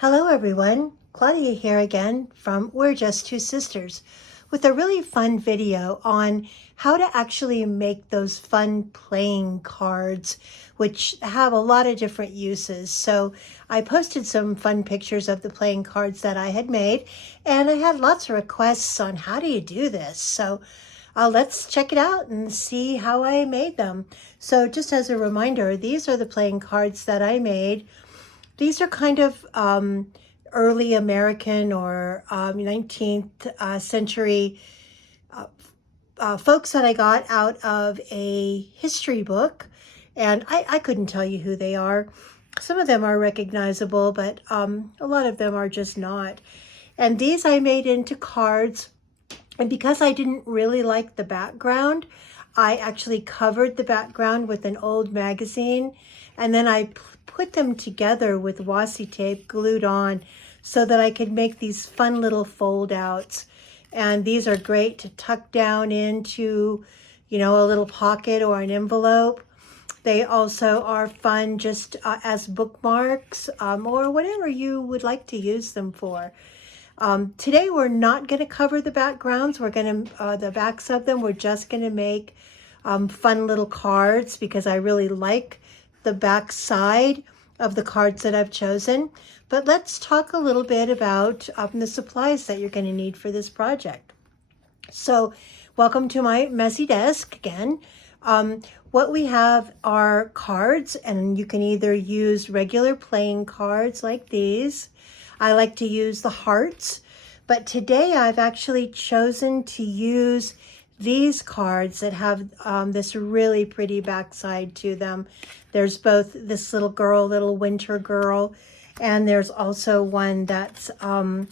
Hello everyone, Claudia here again from We're Just Two Sisters with a really fun video on how to actually make those fun playing cards which have a lot of different uses. So I posted some fun pictures of the playing cards that I had made, and I had lots of requests on how do you do this. So let's check it out and see how I made them. So just as a reminder, these are the playing cards that I made. These are kind of early American or 19th century folks that I got out of a history book. And I couldn't tell you who they are. Some of them are recognizable, but a lot of them are just not. And these I made into cards. And because I didn't really like the background, I actually covered the background with an old magazine, and then I put them together with washi tape glued on so that I could make these fun little fold outs. And these are great to tuck down into, a little pocket or an envelope. They also are fun just as bookmarks or whatever you would like to use them for. Today we're not going to cover the backgrounds. We're going to, the backs of them, we're just going to make fun little cards because I really like the back side of the cards that I've chosen. But let's talk a little bit about the supplies that you're going to need for this project. So welcome to my messy desk again. What we have are cards, and you can either use regular playing cards like these. I like to use the hearts, but today I've actually chosen to use these cards that have this really pretty backside to them. There's both this little girl, little winter girl, and there's also one that's a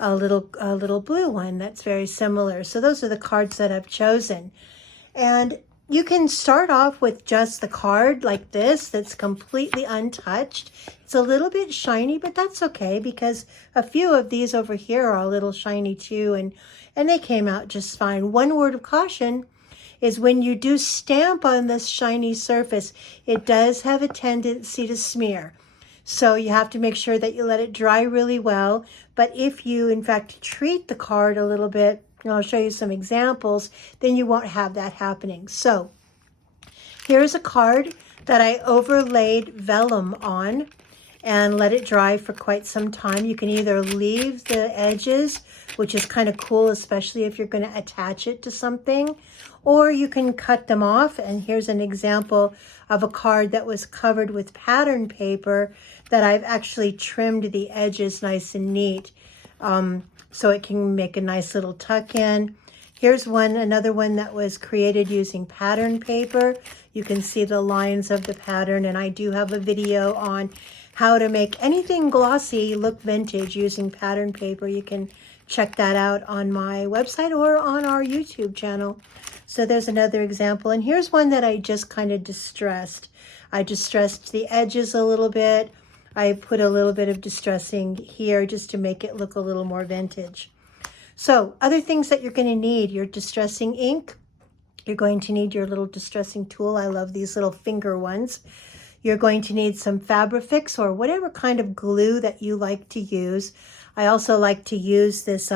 little blue one that's very similar. So those are the cards that I've chosen. And you can start off with just the card like this that's completely untouched. It's a little bit shiny, but that's okay because a few of these over here are a little shiny too, and they came out just fine. One word of caution is when you do stamp on this shiny surface, it does have a tendency to smear. So you have to make sure that you let it dry really well. But if you, in fact, treat the card a little bit, and I'll show you some examples, then you won't have that happening. So here's a card that I overlaid vellum on and let it dry for quite some time. You can either leave the edges, which is kind of cool, especially if you're going to attach it to something, or you can cut them off. And here's an example of a card that was covered with pattern paper that I've actually trimmed the edges nice and neat. So it can make a nice little tuck in. Here's another one that was created using pattern paper. You can see the lines of the pattern, and I do have a video on how to make anything glossy look vintage using pattern paper. You can check that out on my website or on our YouTube channel. So there's another example, and here's one that I just kind of distressed. I distressed the edges a little bit. I put a little bit of distressing here just to make it look a little more vintage. So other things that you're going to need, your distressing ink. You're going to need your little distressing tool. I love these little finger ones. You're going to need some Fabrifix or whatever kind of glue that you like to use. I also like to use this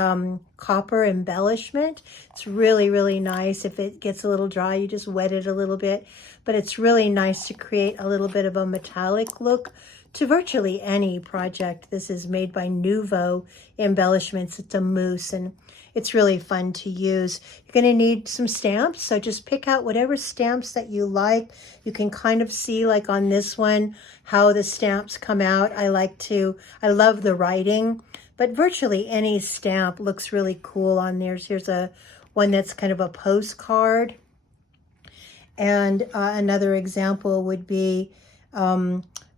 copper embellishment. It's really, really nice. If it gets a little dry, you just wet it a little bit. But it's really nice to create a little bit of a metallic look to virtually any project. This is made by Nouveau Embellishments. It's a mousse, and it's really fun to use. You're going to need some stamps, so just pick out whatever stamps that you like. You can kind of see, like on this one, how the stamps come out. I love the writing, but virtually any stamp looks really cool on there. Here's one that's kind of a postcard. And another example would be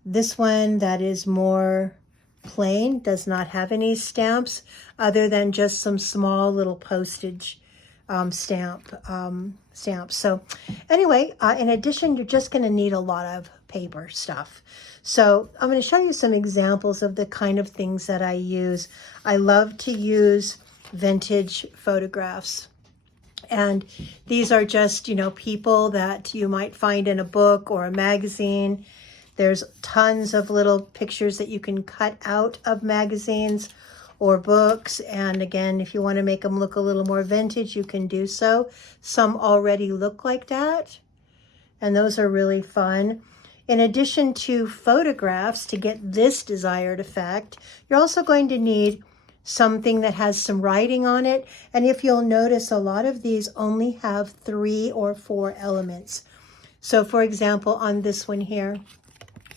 this one that is more plain, does not have any stamps other than just some small little postage stamps. So anyway, in addition, you're just going to need a lot of paper stuff. So I'm going to show you some examples of the kind of things that I use. I love to use vintage photographs. And these are just, people that you might find in a book or a magazine There's tons of little pictures that you can cut out of magazines or books. And again, if you want to make them look a little more vintage, you can do so. Some already look like that, and those are really fun. In addition to photographs to get this desired effect, you're also going to need something that has some writing on it. And if you'll notice, a lot of these only have 3 or 4 elements. So for example, on this one here,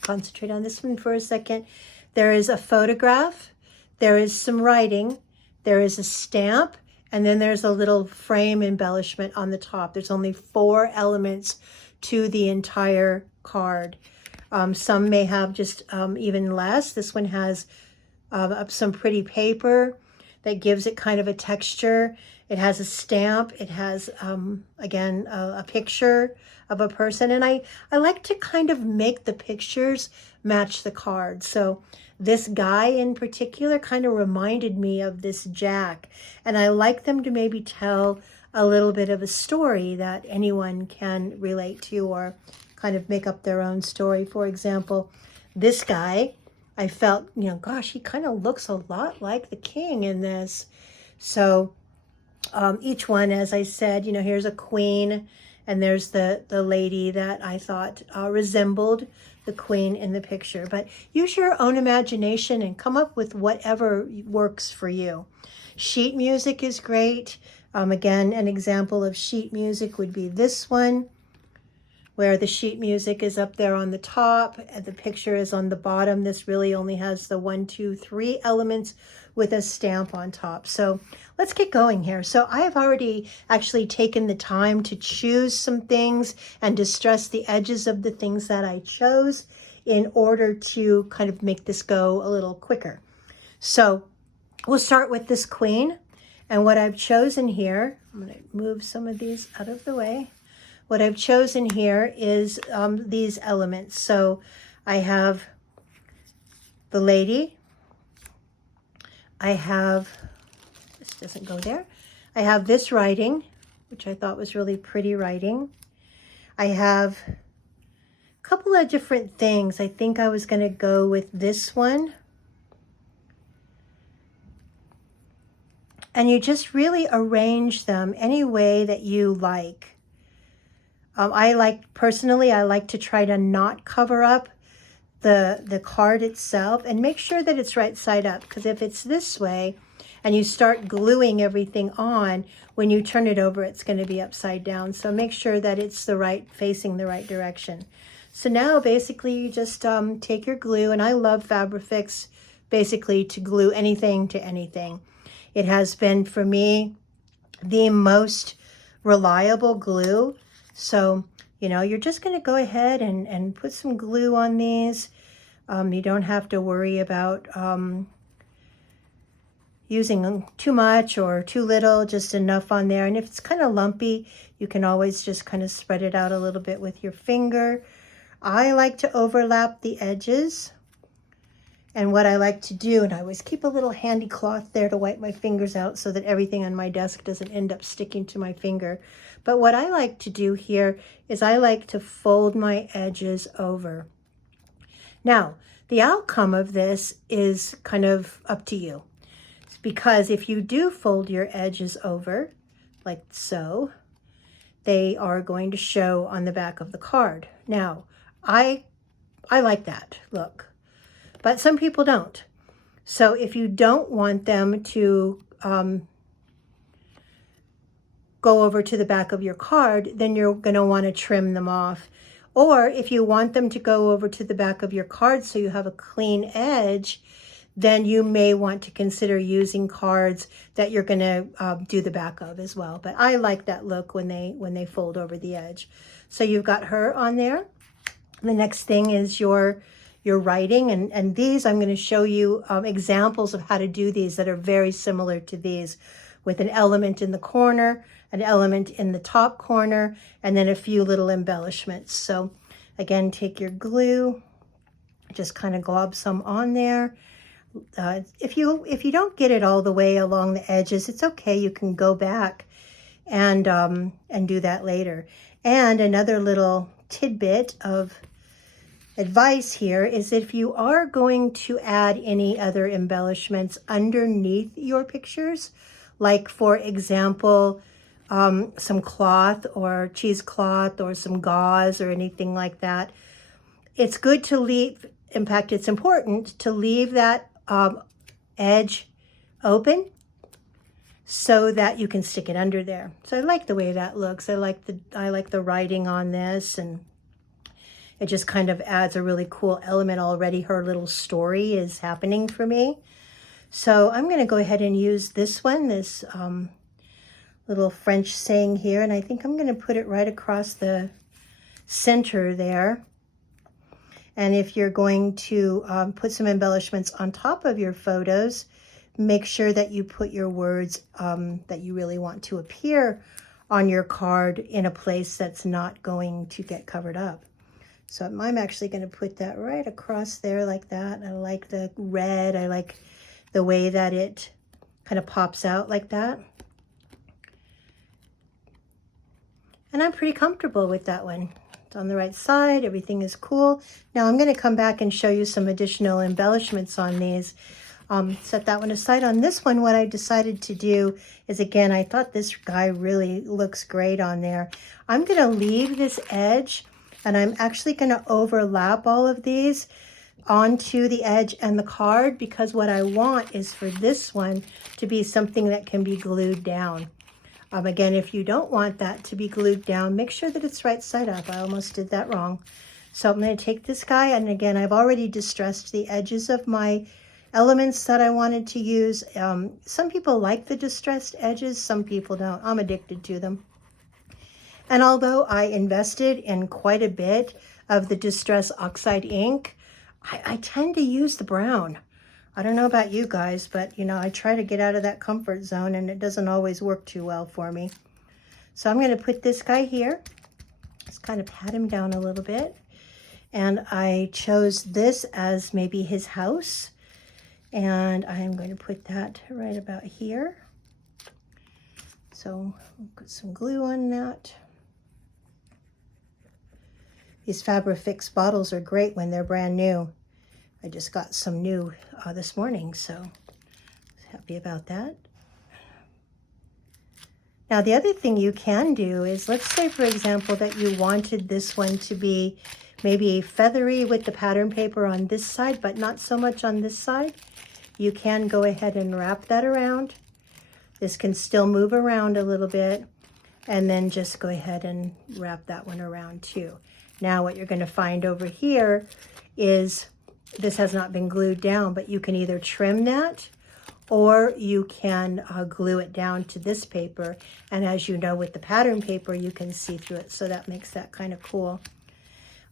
concentrate on this one for a second. There is a photograph, there is some writing, there is a stamp, and then there's a little frame embellishment on the top. There's only 4 elements to the entire card. Some may have just even less. This one has some pretty paper that gives it kind of a texture. It has a stamp. It has, again, a picture of a person. And I like to kind of make the pictures match the card. So this guy in particular kind of reminded me of this Jack. And I like them to maybe tell a little bit of a story that anyone can relate to or kind of make up their own story. For example, this guy, I felt, gosh, he kind of looks a lot like the king in this. So each one, as I said, here's a queen, and there's the lady that I thought resembled the queen in the picture. But use your own imagination and come up with whatever works for you. Sheet music is great. Again, an example of sheet music would be this one, where the sheet music is up there on the top and the picture is on the bottom. This really only has the 1, 2, 3 elements with a stamp on top. So let's get going here. So I have already actually taken the time to choose some things and to stress the edges of the things that I chose in order to kind of make this go a little quicker. So we'll start with this queen. And what I've chosen here, I'm going to move some of these out of the way. What I've chosen here is these elements. So I have the lady. I have, this doesn't go there. I have this writing, which I thought was really pretty writing. I have a couple of different things. I think I was going to go with this one. And you just really arrange them any way that you like. Personally, I like to try to not cover up the card itself and make sure that it's right side up, because if it's this way and you start gluing everything on, when you turn it over, it's going to be upside down. So make sure that it's facing the right direction. So now basically you just take your glue, and I love Fabrifix basically to glue anything to anything. It has been, for me, the most reliable glue. So, you're just going to go ahead and put some glue on these. You don't have to worry about using too much or too little, just enough on there. And if it's kind of lumpy, you can always just kind of spread it out a little bit with your finger. I like to overlap the edges. And what I like to do, and I always keep a little handy cloth there to wipe my fingers out so that everything on my desk doesn't end up sticking to my finger. But what I like to do here is I like to fold my edges over. Now, the outcome of this is kind of up to you, because if you do fold your edges over, like so, they are going to show on the back of the card. Now, I like that look. But some people don't. So if you don't want them to go over to the back of your card, then you're going to want to trim them off. Or if you want them to go over to the back of your card so you have a clean edge, then you may want to consider using cards that you're going to do the back of as well. But I like that look when they fold over the edge. So you've got her on there. The next thing is your writing, and these I'm going to show you examples of how to do these that are very similar to these, with an element in the corner, an element in the top corner, and then a few little embellishments. So again, take your glue, just kind of glob some on there. If you don't get it all the way along the edges, it's okay. You can go back and do that later. And another little tidbit of advice here is if you are going to add any other embellishments underneath your pictures, like for example, some cloth or cheesecloth or some gauze or anything like that, it's good to leave, in fact, it's important to leave that edge open so that you can stick it under there. So I like the way that looks. I like the writing on this, and it just kind of adds a really cool element. Already her little story is happening for me. So I'm going to go ahead and use this one, this little French saying here, and I think I'm going to put it right across the center there. And if you're going to put some embellishments on top of your photos, make sure that you put your words that you really want to appear on your card in a place that's not going to get covered up. So I'm actually going to put that right across there like that. I like the red. I like the way that it kind of pops out like that. And I'm pretty comfortable with that one. It's on the right side. Everything is cool. Now I'm going to come back and show you some additional embellishments on these. Set that one aside. On this one, what I decided to do is, again, I thought this guy really looks great on there. I'm going to leave this edge, and I'm actually going to overlap all of these onto the edge and the card, because what I want is for this one to be something that can be glued down. Again, if you don't want that to be glued down, make sure that it's right side up. I almost did that wrong. So I'm going to take this guy, and again, I've already distressed the edges of my elements that I wanted to use. Some people like the distressed edges, some people don't. I'm addicted to them. And although I invested in quite a bit of the Distress Oxide ink, I tend to use the brown. I don't know about you guys, but you know, I try to get out of that comfort zone, and it doesn't always work too well for me. So I'm going to put this guy here. Just kind of pat him down a little bit. And I chose this as maybe his house. And I am going to put that right about here. So we'll put some glue on that. These Fabrifix bottles are great when they're brand new. I just got some new this morning, so happy about that. Now the other thing you can do is, let's say for example that you wanted this one to be maybe feathery with the pattern paper on this side, but not so much on this side. You can go ahead and wrap that around. This can still move around a little bit, and then just go ahead and wrap that one around too. Now what you're going to find over here is this has not been glued down, but you can either trim that or you can glue it down to this paper. And as you know, with the pattern paper, you can see through it. So that makes that kind of cool.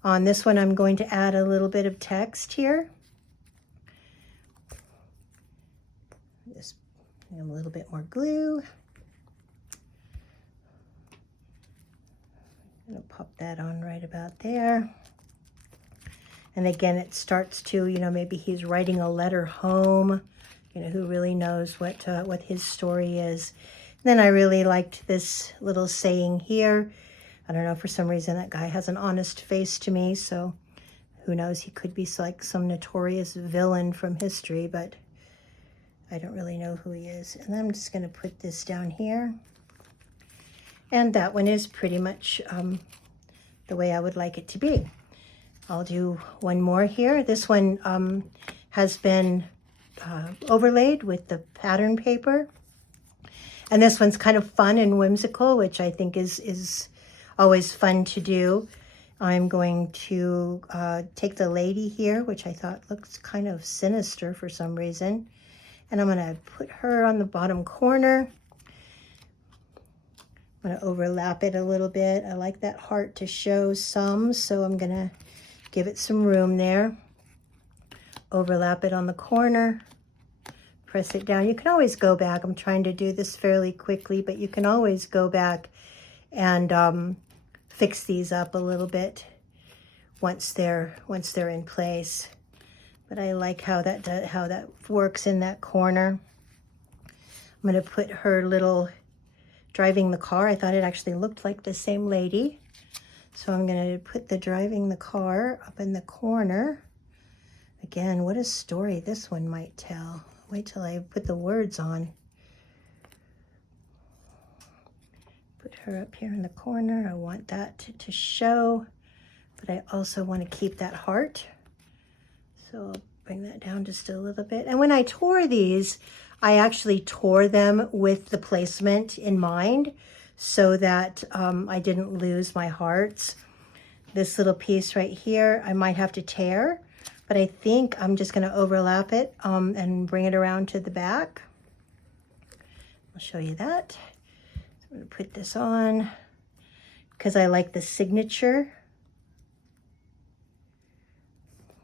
On this one, I'm going to add a little bit of text here. Just a little bit more glue. I'm going to pop that on right about there. And again, it starts to, you know, maybe he's writing a letter home. You know, who really knows what his story is. And then I really liked this little saying here. I don't know, for some reason that guy has an honest face to me, so who knows, he could be like some notorious villain from history, but I don't really know who he is. And I'm just going to put this down here. And that one is pretty much the way I would like it to be. I'll do one more here. This one has been overlaid with the pattern paper. And this one's kind of fun and whimsical, which I think is always fun to do. I'm going to take the lady here, which I thought looks kind of sinister for some reason. And I'm going to put her on the bottom corner. I'm going to overlap it a little bit. I like that heart to show some, so I'm going to give it some room there. Overlap it on the corner. Press it down. You can always go back. I'm trying to do this fairly quickly, but you can always go back and fix these up a little bit once they're in place. But I like how that works in that corner. I'm going to put her little driving the car. I thought it actually looked like the same lady. So I'm going to put the driving the car up in the corner. Again, what a story this one might tell. Wait till I put the words on. Put her up here in the corner. I want that to show, but I also want to keep that heart. So I'll bring that down just a little bit. And when I tore these, I actually tore them with the placement in mind so that I didn't lose my hearts. This little piece right here, I might have to tear, but I think I'm just going to overlap it and bring it around to the back. I'll show you that. I'm going to put this on because I like the signature.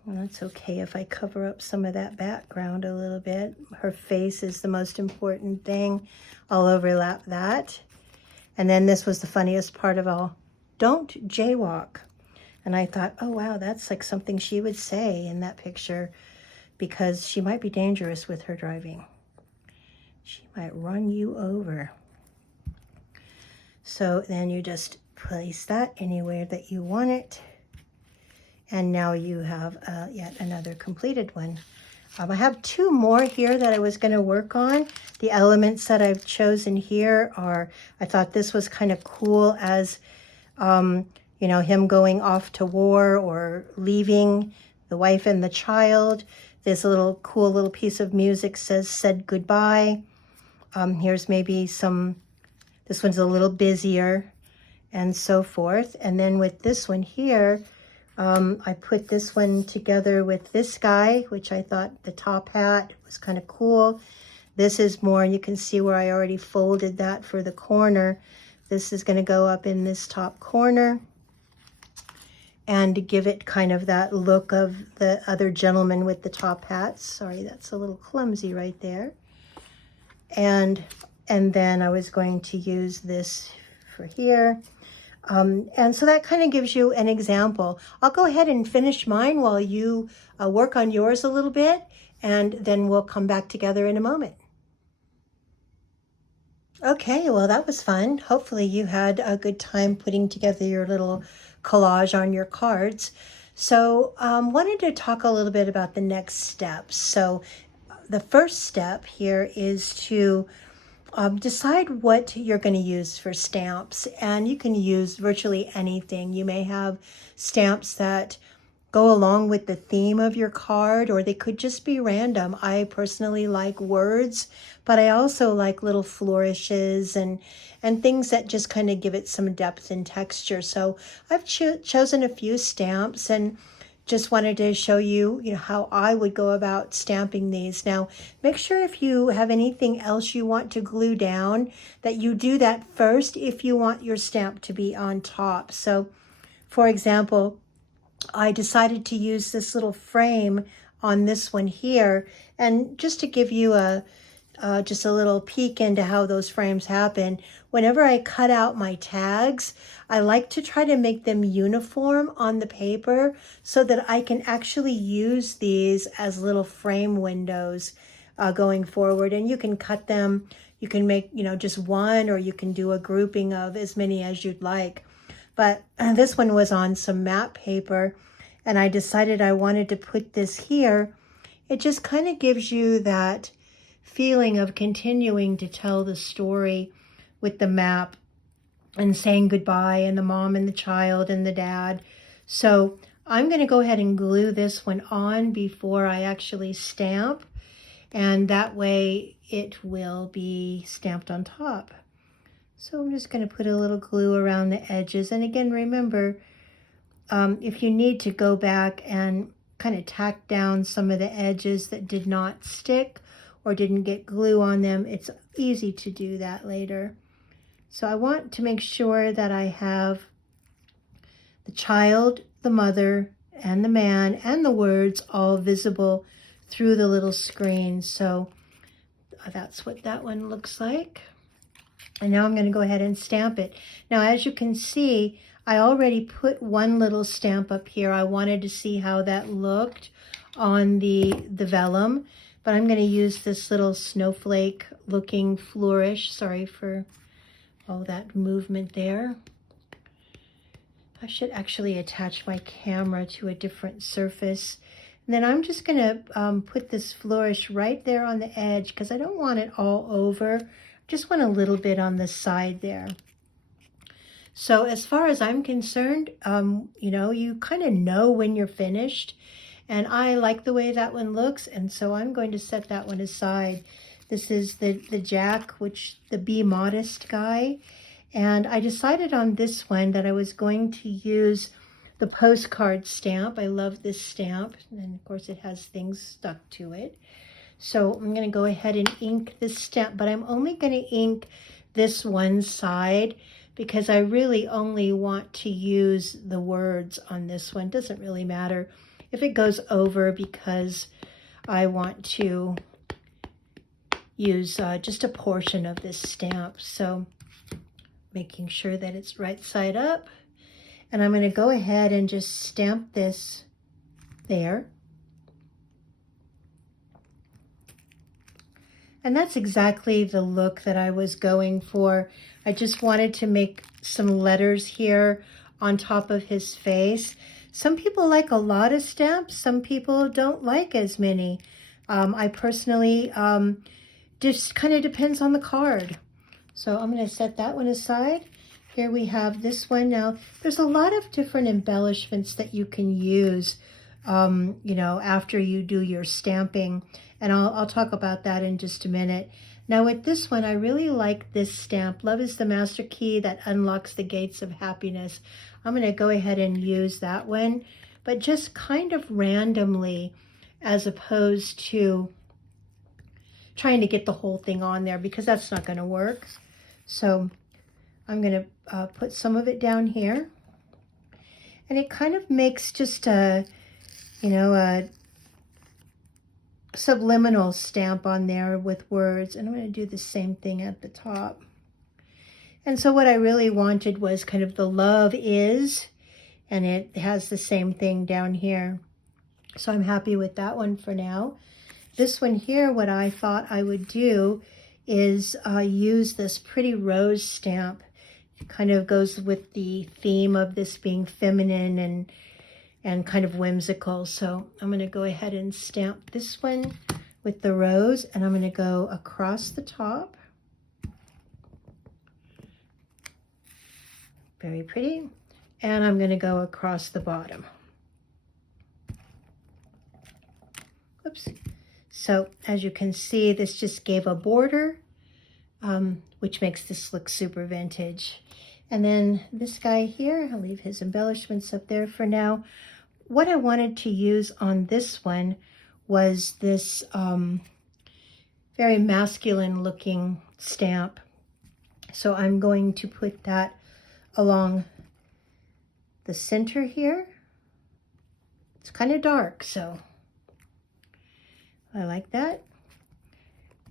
Well, it's okay if I cover up some of that background a little bit. Her face is the most important thing. I'll overlap that. And then this was the funniest part of all. Don't jaywalk. And I thought, oh, wow, that's like something she would say in that picture because she might be dangerous with her driving. She might run you over. So then you just place that anywhere that you want it. And now you have yet another completed one. I have two more here that I was going to work on. The elements that I've chosen here are, I thought this was kind of cool as, you know, him going off to war or leaving the wife and the child. This little cool little piece of music said goodbye. Here's maybe some, this one's a little busier and so forth. And then with this one here, I put this one together with this guy, which I thought the top hat was kind of cool. This is more, you can see where I already folded that for the corner. This is going to go up in this top corner and to give it kind of that look of the other gentleman with the top hats. Sorry, that's a little clumsy right there. And then I was going to use this for here. And so that kind of gives you an example. I'll go ahead and finish mine while you work on yours a little bit, and then we'll come back together in a moment. Okay, well, that was fun. Hopefully you had a good time putting together your little collage on your cards. So wanted to talk a little bit about the next steps. So the first step here is to decide what you're going to use for stamps, and you can use virtually anything. You may have stamps that go along with the theme of your card, or they could just be random. I personally like words, but I also like little flourishes and things that just kind of give it some depth and texture. So I've chosen a few stamps and just wanted to show you, how I would go about stamping these. Now, make sure if you have anything else you want to glue down, that you do that first if you want your stamp to be on top. So, for example, I decided to use this little frame on this one here, and just to give you just a little peek into how those frames happen. Whenever I cut out my tags, I like to try to make them uniform on the paper so that I can actually use these as little frame windows going forward. And you can cut them, you can make, just one, or you can do a grouping of as many as you'd like. But this one was on some map paper, and I decided I wanted to put this here. It just kind of gives you that feeling of continuing to tell the story with the map and saying goodbye, and the mom and the child and the dad. So I'm going to go ahead and glue this one on before I actually stamp, and that way it will be stamped on top. So I'm just going to put a little glue around the edges. And again, remember, if you need to go back and kind of tack down some of the edges that did not stick or didn't get glue on them, it's easy to do that later. So I want to make sure that I have the child, the mother, and the man, and the words all visible through the little screen. So that's what that one looks like. And now I'm going to go ahead and stamp it. Now, as you can see, I already put one little stamp up here. I wanted to see how that looked on the vellum, but I'm going to use this little snowflake looking flourish. Sorry for all that movement there. I should actually attach my camera to a different surface. And then I'm just going to put this flourish right there on the edge because I don't want it all over. I just want a little bit on the side there. So as far as I'm concerned, you know, you kind of know when you're finished. And I like the way that one looks, and so I'm going to set that one aside. This is the Jack, which the Be Modest guy. And I decided on this one that I was going to use the postcard stamp. I love this stamp. And of course it has things stuck to it. So I'm going to go ahead and ink this stamp, but I'm only going to ink this one side because I really only want to use the words on this one. Doesn't really matter if it goes over because I want to use just a portion of this stamp. So making sure that it's right side up. And I'm going to go ahead and just stamp this there. And that's exactly the look that I was going for. I just wanted to make some letters here on top of his face. Some people like a lot of stamps. Some people don't like as many. I personally, just kind of depends on the card. So I'm going to set that one aside. Here we have this one. Now, there's a lot of different embellishments that you can use, you know, after you do your stamping. And I'll talk about that in just a minute. Now with this one, I really like this stamp. Love is the master key that unlocks the gates of happiness. I'm going to go ahead and use that one, but just kind of randomly as opposed to trying to get the whole thing on there because that's not going to work. So I'm going to put some of it down here. And it kind of makes just a, you know, a subliminal stamp on there with words. And I'm going to do the same thing at the top. And so what I really wanted was kind of the love is, and it has the same thing down here. So I'm happy with that one for now. This one here, what I thought I would do is use this pretty rose stamp. It kind of goes with the theme of this being feminine and kind of whimsical. So I'm going to go ahead and stamp this one with the rose, and I'm going to go across the top. Very pretty. And I'm going to go across the bottom. Oops. So as you can see, this just gave a border, which makes this look super vintage. And then this guy here, I'll leave his embellishments up there for now. What I wanted to use on this one was this very masculine looking stamp. So I'm going to put that along the center here. It's kind of dark, so I like that.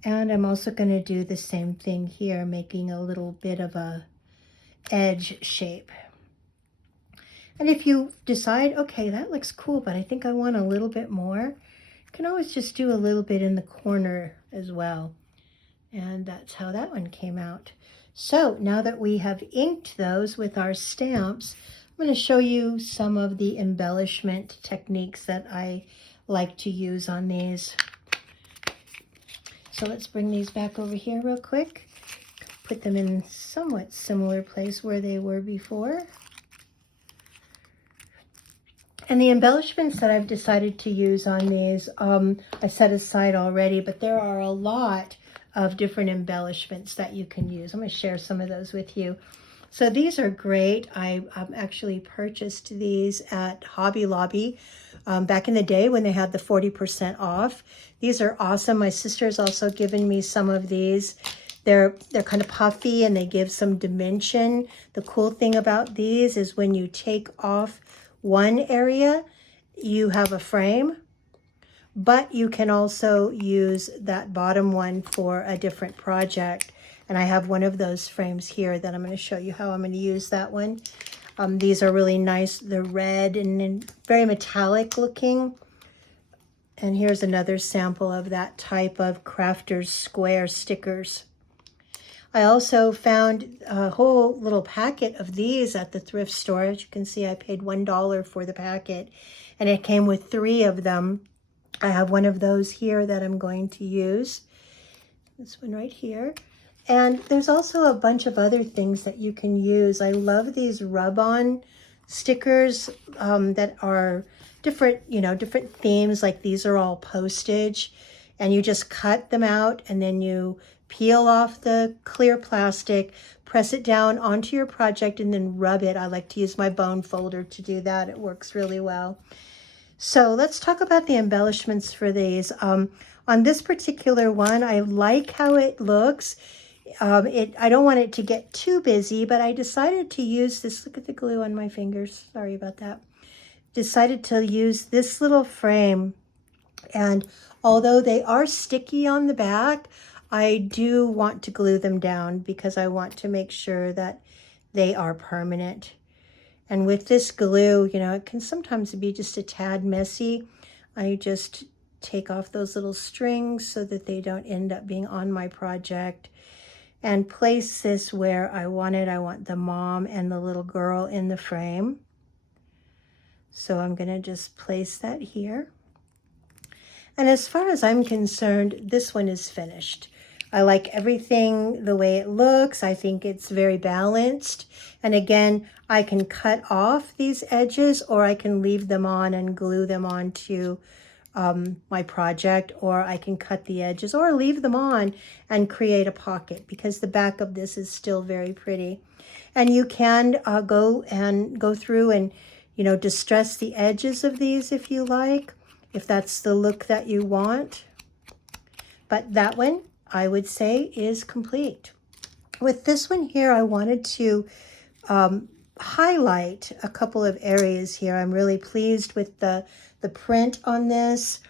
And I'm also going to do the same thing here, making a little bit of a edge shape. And if you decide, okay, that looks cool, but I think I want a little bit more, you can always just do a little bit in the corner as well. And that's how that one came out. So now that we have inked those with our stamps, I'm going to show you some of the embellishment techniques that I like to use on these. So let's bring these back over here real quick. Put them in somewhat similar place where they were before. And the embellishments that I've decided to use on these, I set aside already, but there are a lot of different embellishments that you can use. I'm going to share some of those with you. So these are great. I actually purchased these at Hobby Lobby back in the day when they had the 40% off. These are awesome. My sister's also given me some of these. They're kind of puffy and they give some dimension. The cool thing about these is when you take off one area, you have a frame, but you can also use that bottom one for a different project. And I have one of those frames here that I'm going to show you how I'm going to use that one. These are really nice. They're red and very metallic looking. And here's another sample of that type of crafter's square stickers. I also found a whole little packet of these at the thrift store. As you can see, I paid $1 for the packet, and it came with 3 of them. I have one of those here that I'm going to use. This one right here. And there's also a bunch of other things that you can use. I love these rub-on stickers that are different, different themes. Like these are all postage, and you just cut them out and then you peel off the clear plastic, press it down onto your project, and then rub it. I like to use my bone folder to do that. It works really well. So let's talk about the embellishments for these. On this particular one, I like how it looks. I don't want it to get too busy, but I decided to use this. Look at the glue on my fingers. Sorry about that. Decided to use this little frame. And although they are sticky on the back, I do want to glue them down because I want to make sure that they are permanent. And with this glue, it can sometimes be just a tad messy. I just take off those little strings so that they don't end up being on my project, and place this where I want it. I want the mom and the little girl in the frame. So I'm going to just place that here. And as far as I'm concerned, this one is finished. I like everything the way it looks. I think it's very balanced. And again, I can cut off these edges, or I can leave them on and glue them onto my project, or I can cut the edges or leave them on and create a pocket, because the back of this is still very pretty. And you can go through and, distress the edges of these if you like, if that's the look that you want. But that one, I would say, is complete. With this one here, I wanted to highlight a couple of areas here. I'm really pleased with the print on this.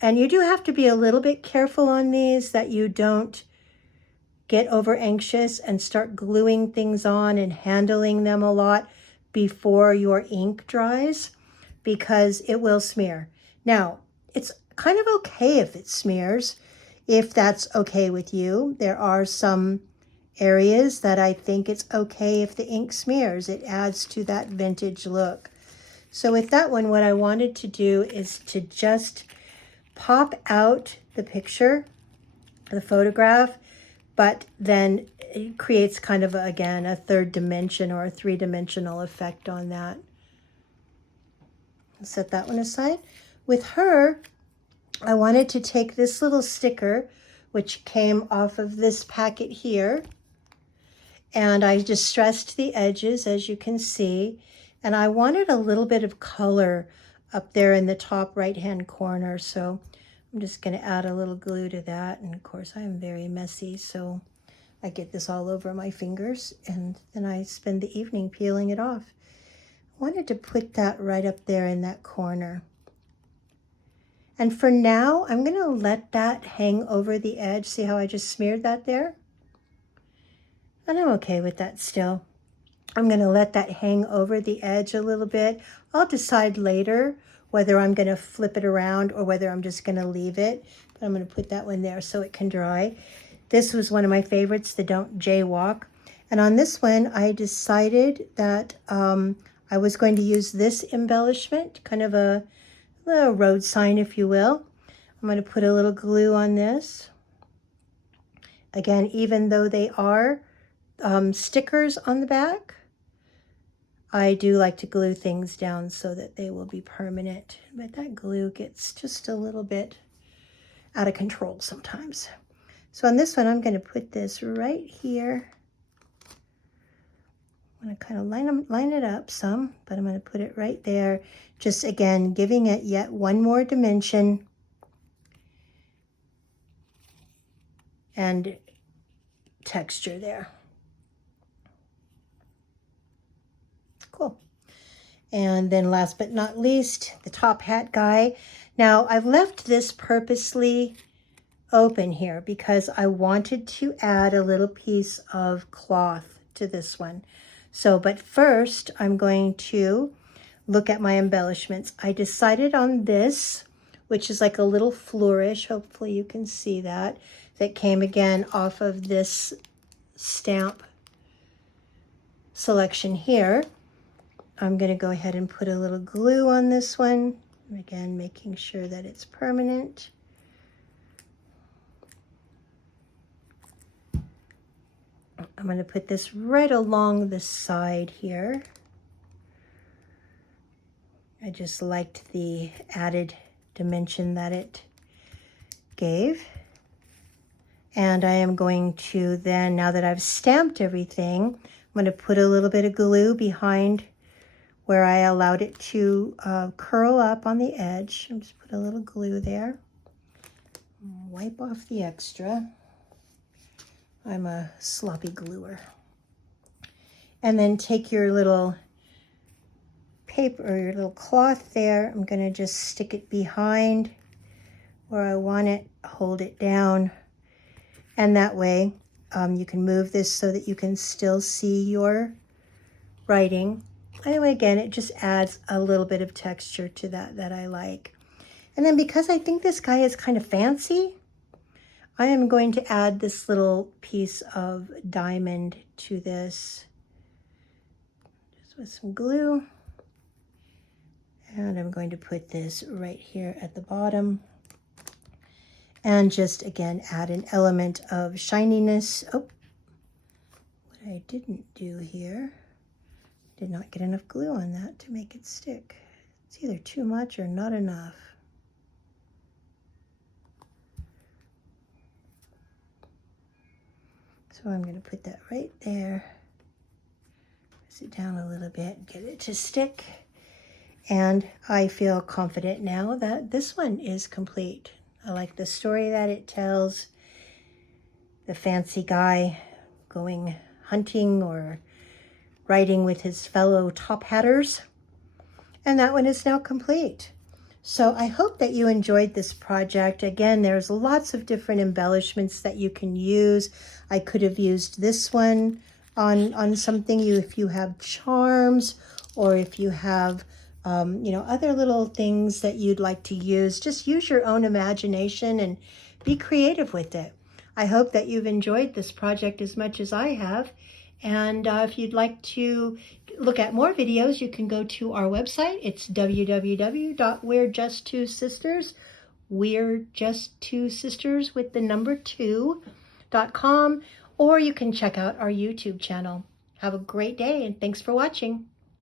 And you do have to be a little bit careful on these, that you don't get over anxious and start gluing things on and handling them a lot before your ink dries, because it will smear. Now, it's kind of okay if it smears, if that's okay with you. There are some areas that I think it's okay if the ink smears. It adds to that vintage look. So with that one, what I wanted to do is to just pop out the picture, the photograph, but then it creates kind of, again, a 3rd dimension or a 3-dimensional effect on that. Set that one aside. With her, I wanted to take this little sticker, which came off of this packet here, and I distressed the edges, as you can see, and I wanted a little bit of color up there in the top right-hand corner, so I'm just going to add a little glue to that. And of course, I am very messy, so I get this all over my fingers, and then I spend the evening peeling it off. I wanted to put that right up there in that corner. And for now, I'm going to let that hang over the edge. See how I just smeared that there? And I'm okay with that still. I'm going to let that hang over the edge a little bit. I'll decide later whether I'm going to flip it around or whether I'm just going to leave it. But I'm going to put that one there so it can dry. This was one of my favorites, the Don't Jaywalk. And on this one, I decided that I was going to use this embellishment, kind of a little road sign, if you will. I'm going to put a little glue on this. Again, even though they are stickers on the back, I do like to glue things down so that they will be permanent. But that glue gets just a little bit out of control sometimes. So on this one, I'm going to put this right here. I'm going to kind of line it up some, but I'm going to put it right there. Just again, giving it yet one more dimension. And texture there. Cool. And then last but not least, the top hat guy. Now, I've left this purposely open here because I wanted to add a little piece of cloth to this one. So, but first I'm going to look at my embellishments. I decided on this, which is like a little flourish. Hopefully you can see that. That came again off of this stamp selection here. I'm going to go ahead and put a little glue on this one. Again, making sure that it's permanent. I'm going to put this right along the side here. I just liked the added dimension that it gave. And I am going to then, now that I've stamped everything, I'm going to put a little bit of glue behind where I allowed it to curl up on the edge. I'll just put a little glue there. Wipe off the extra. I'm a sloppy gluer. And then take your little paper or your little cloth there. I'm going to just stick it behind where I want it, hold it down, and that way you can move this so that you can still see your writing. Anyway, again, it just adds a little bit of texture to that I like. And then because I think this guy is kind of fancy, I am going to add this little piece of diamond to this, just with some glue. And I'm going to put this right here at the bottom. And just, again, add an element of shininess. Oh, what I didn't do here, did not get enough glue on that to make it stick. It's either too much or not enough. So I'm going to put that right there. Press it down a little bit, get it to stick. And I feel confident now that this one is complete. I like the story that it tells. The fancy guy going hunting or riding with his fellow top hatters. And that one is now complete. So I hope that you enjoyed this project. Again, there's lots of different embellishments that you can use. I could have used this one on something, if you have charms, or if you have other little things that you'd like to use. Just use your own imagination and be creative with it. I hope that you've enjoyed this project as much as I have. And if you'd like to look at more videos, you can go to our website. It's www.we'rejusttwosisters. We're just two sisters with the number 2.com, or you can check out our YouTube channel. Have a great day and thanks for watching.